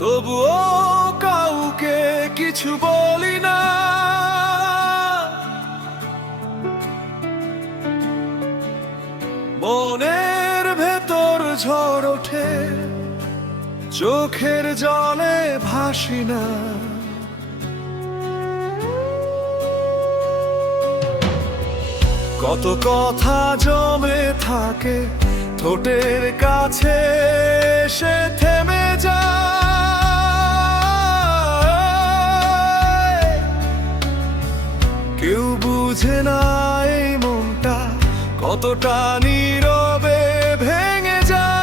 তবুও কাউকে কিছু বলি না। মনের ভেতর ঝড় ওঠে, চোখের জলে ভাসি না। কত কথা জমে থাকে ঠোঁটের কাছে, সে থেমে যায়। কেউ বুঝে না এই মনটা কতটা নীরবে ভেঙে যায়।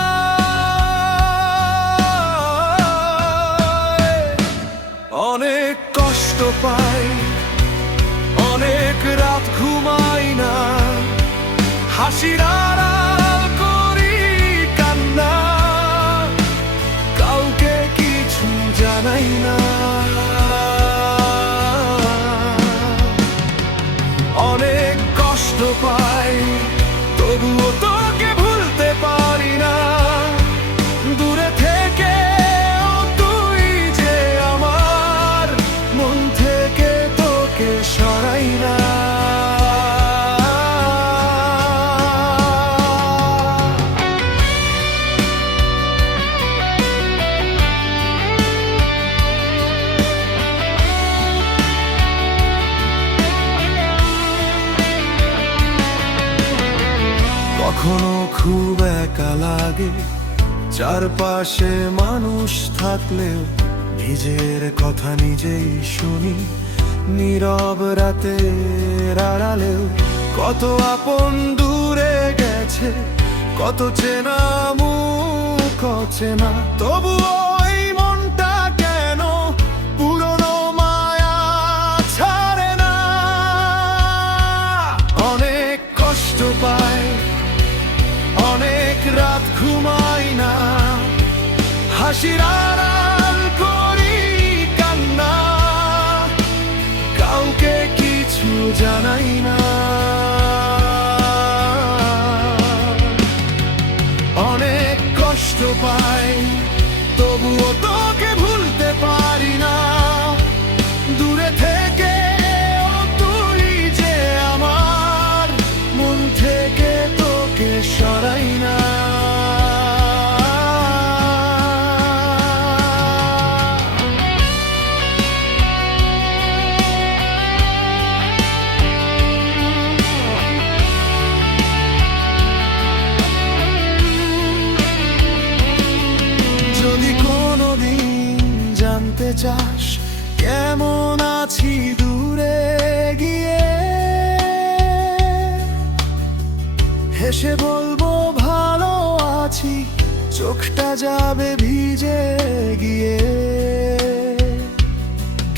অনেক কষ্ট পাই, অনেক রাত ঘুমাই না, হাসির আড়াল করি কান্না, কাউকে কিছু জানাই না। অনেক কষ্ট পাই, তবুও তোকে ভুলতে পারি না। দূরে থেকে তুই যে আমার, মন থেকে তোকে সরাই না। কখনো খুব একা লাগে, চারপাশে মানুষ থাকলেও নিজের কথা নিজেই শুনি। নীরব রাতের আড়ালেও কত আপন দূরে গেছে, কত চেনা মুখ অচেনা। তবুও এই মনটা কেন পুরনো মায়া ছাড়ে না। অনেক কষ্ট পায়, অনেক রাত ঘুমাই না, হাসির আড়াল করি কান্না, কাউকে কিছু জানাই না। অনেক কষ্ট পাই, তবুও তোকে ভুলতে পারি না। দূরে থেকে তুই যে আমার, মন থেকে তোকে সরাই না। যদি কোনোদিন জানতে চাস কেমন আছি দূরে গিয়ে, হেসে বলবো ভালো আছি, চোখটা যাবে ভিজে গিয়ে।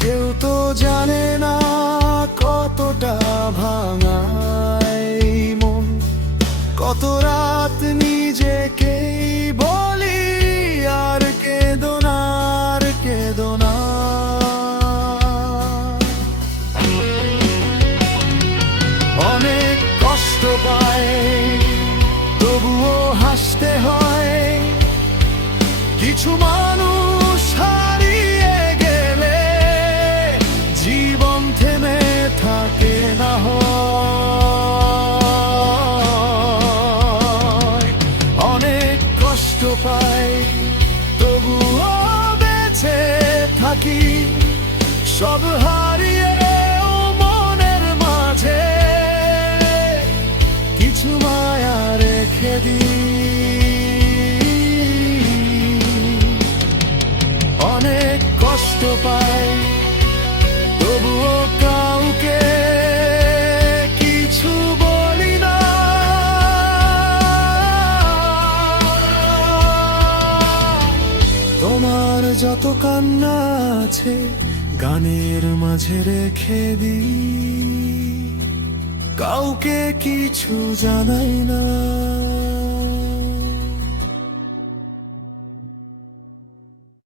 কেউ তো জানে না কতটা ভাঙা এই মন, কত রাত নিজেকেই বলি আর কেঁদো না, আর কেঁদো না। অনেক কষ্ট পায়, তবুও হাসতে হয়। কিছু মানুষ হারিয়ে গেলে জীবন থেমে থাকে না হয়। অনেক কষ্ট পাই, তবুও বেঁচে থাকি। সব হারিয়ে মনের মাঝে কিছু মায়া রেখে দিই। অনেক কষ্ট পাই, তবুও কাউকে কিছু বলি না। তোমার যত কান্না আছে গানের মাঝে রেখে দিই, কাউকে কিছু জানাই না।